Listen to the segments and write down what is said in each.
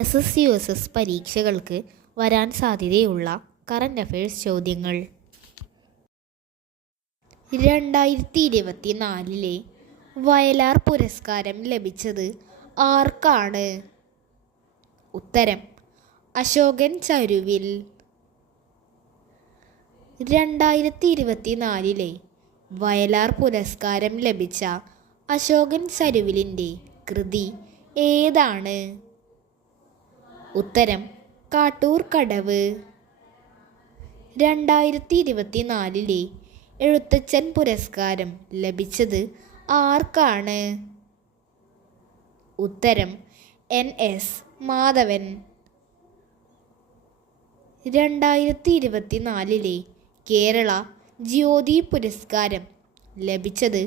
SSC പരീക്ഷകൾക്ക് വരാൻ സാധ്യതയുള്ള കറന്റ് അഫയേഴ്സ് ചോദ്യങ്ങൾ. 2024 വയലാർ പുരസ്കാരം ലഭിച്ചത് ആർക്കാണ്? ഉത്തരം അശോകൻ ചരുവിൽ. 2024 വയലാർ പുരസ്കാരം ലഭിച്ച അശോകൻ ചരുവിലിൻ്റെ കൃതി ഏതാണ്? ഉത്തരം കാട്ടൂർ കടവ്. 2024 എഴുത്തച്ഛൻ പുരസ്കാരം ലഭിച്ചത് ആർക്കാണ്? ഉത്തരം NS മാധവൻ. 2024 കേരള ജ്യോതി പുരസ്കാരം ലഭിച്ചത്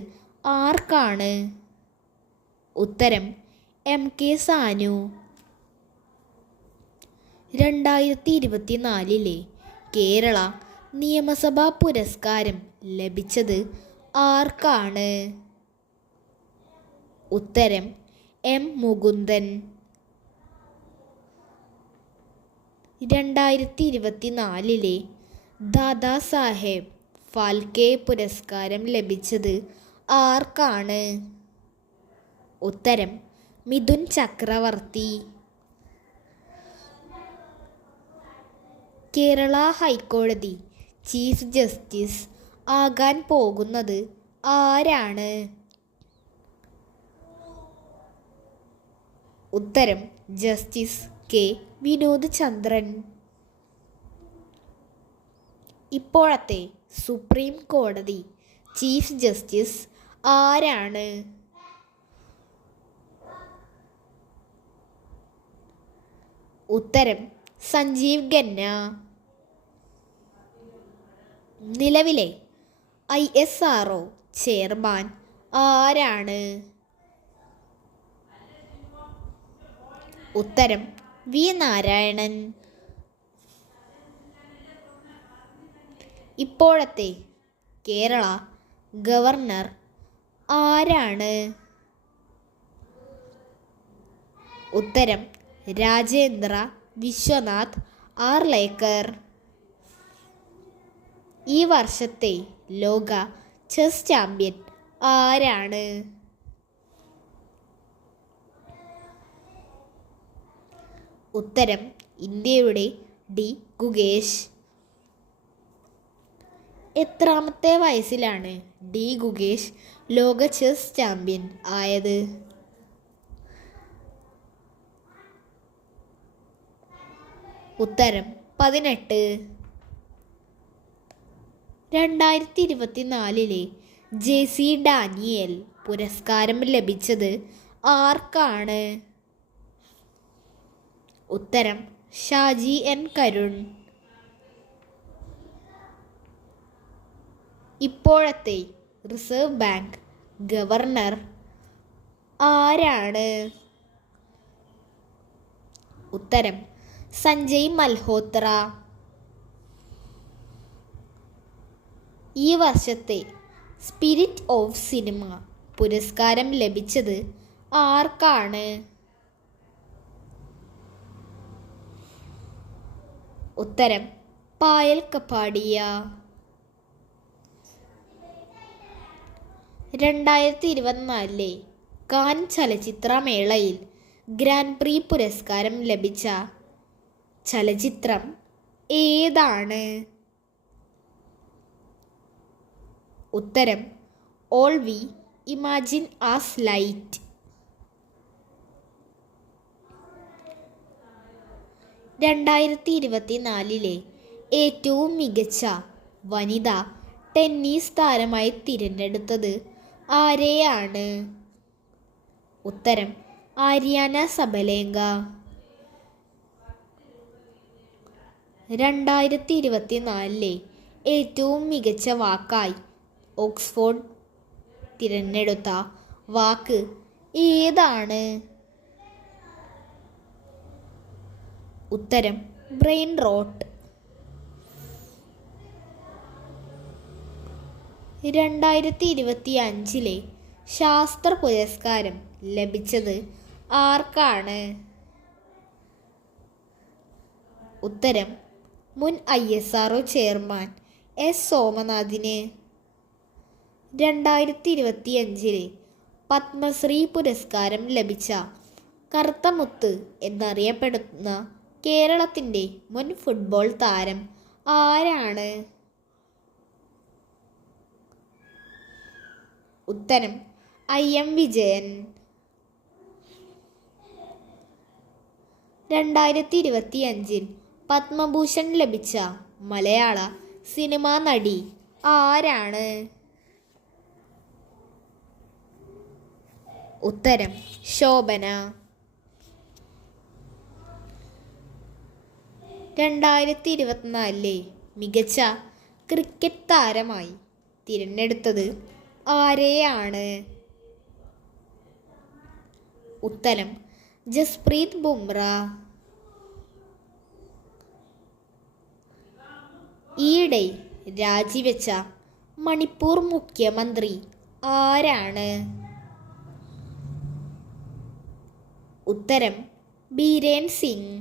ആർക്കാണ്? ഉത്തരം MK സാനു. 2024 കേരള നിയമസഭാ പുരസ്കാരം ലഭിച്ചത് ആർക്കാണ്? ഉത്തരം M മുകുന്ദൻ. 2024 ദാദാസാഹേബ് ഫാൽക്കെ പുരസ്കാരം ലഭിച്ചത് ആർക്കാണ്? ഉത്തരം മിഥുൻ ചക്രവർത്തി. കേരള ഹൈക്കോടതി ചീഫ് ജസ്റ്റിസ് ആകാൻ പോകുന്നത് ആരാണ്? ഉത്തരം ജസ്റ്റിസ് K വിനോദ് ചന്ദ്രൻ. ഇപ്പോഴത്തെ സുപ്രീം കോടതി ചീഫ് ജസ്റ്റിസ് ആരാണ്? ഉത്തരം സഞ്ജീവ് ഖന്ന. നിലവിലെ ISRO ചെയർമാൻ ആരാണ്? ഉത്തരം V നാരായണൻ. ഇപ്പോഴത്തെ കേരള ഗവർണർ ആരാണ്? ഉത്തരം രാജേന്ദ്ര വിശ്വനാഥ് ആർലേക്കർ. ഈ വർഷത്തെ ലോക ചെസ് ചാമ്പ്യൻ ആരാണ്? ഉത്തരം ഇന്ത്യയുടെ D ഗുകേഷ്. എത്രാമത്തെ വയസ്സിലാണ് D ഗുകേഷ് ലോക ചെസ് ചാമ്പ്യൻ ആയത്? ഉത്തരം 18. 2024 JC ഡാനിയേൽ പുരസ്കാരം ലഭിച്ചത് ആർക്കാണ്? ഉത്തരം ഷാജി N കരുൺ. ഇപ്പോഴത്തെ റിസർവ് ബാങ്ക് ഗവർണർ ആരാണ്? ഉത്തരം സഞ്ജയ് മൽഹോത്ര. ഈ വർഷത്തെ സ്പിരിറ്റ് ഓഫ് സിനിമ പുരസ്കാരം ലഭിച്ചത് ആർക്കാണ്? ഉത്തരം പായൽ കപ്പാടിയ. 2024 കാൻ ചലച്ചിത്രമേളയിൽ ഗ്രാൻഡ് പ്രീ പുരസ്കാരം ലഭിച്ച ചലച്ചിത്രം ഏതാണ്? ഉത്തരം all we imagine as light. 2024 ഏറ്റവും മികച്ച വനിതാ ടെന്നീസ് താരമായി തിരഞ്ഞെടുത്തത് ആരെയാണ്? ഉത്തരം ആര്യാന സബലേങ്ക. 2024 ഏറ്റവും മികച്ച വാക്കായി ഓക്സ്ഫോർഡ് തിരഞ്ഞെടുത്ത വാക്ക് ഏതാണ്? ഉത്തരം ബ്രെയിൻ റോട്ട്. 2025 ശാസ്ത്ര പുരസ്കാരം ലഭിച്ചത് ആർക്കാണ്? ഉത്തരം മുൻ ISRO ചെയർമാൻ എസ് സോമനാഥിന്. 2025 പത്മശ്രീ പുരസ്കാരം ലഭിച്ച കറുത്ത മുത്ത് എന്നറിയപ്പെടുന്ന കേരളത്തിൻ്റെ മുൻ ഫുട്ബോൾ താരം ആരാണ്? ഉത്തരം IM വിജയൻ. 2025 പത്മഭൂഷൺ ലഭിച്ച മലയാള സിനിമാ നടി ആരാണ്? ഉത്തരം ശോഭന. 2024 മികച്ച ക്രിക്കറ്റ് താരമായി തിരഞ്ഞെടുത്തത് ആരെയാണ്? ഉത്തരം ജസ്പ്രീത് ബുംറ. ഈയിടെ രാജിവെച്ച മണിപ്പൂർ മുഖ്യമന്ത്രി ആരാണ്? ഉത്തരം ബീരേൻ സിംഗ്.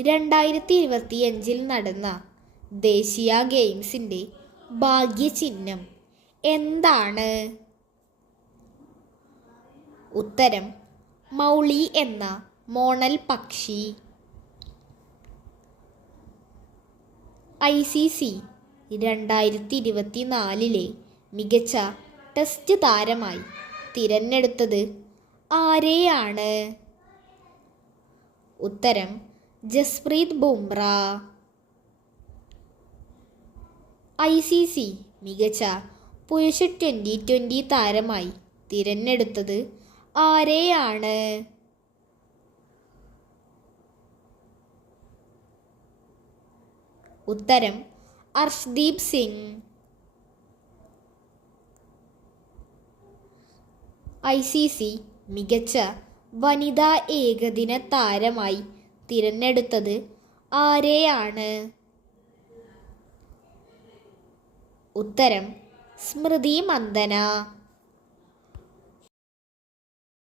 2025 നടന്ന ദേശീയ ഗെയിംസിൻ്റെ ഭാഗ്യചിഹ്നം എന്താണ്? ഉത്തരം മൗളി എന്ന മോണൽ പക്ഷി. ICC 2024 മികച്ച ടെസ്റ്റ് താരമായി തിരഞ്ഞെടുത്തത് ആരെയാണ്? ഉത്തരം ജസ്പ്രീത് ബുംറ. ICC മികച്ച പുരുഷ T20 താരമായി തിരഞ്ഞെടുത്തത് ആരെയാണ്? ഉത്തരം അർഷ്ദീപ് സിംഗ്. ICC മികച്ച വനിതാ ഏകദിന താരമായി തിരഞ്ഞെടുത്തത് ആരെയാണ്? ഉത്തരം സ്മൃതി മന്ദന.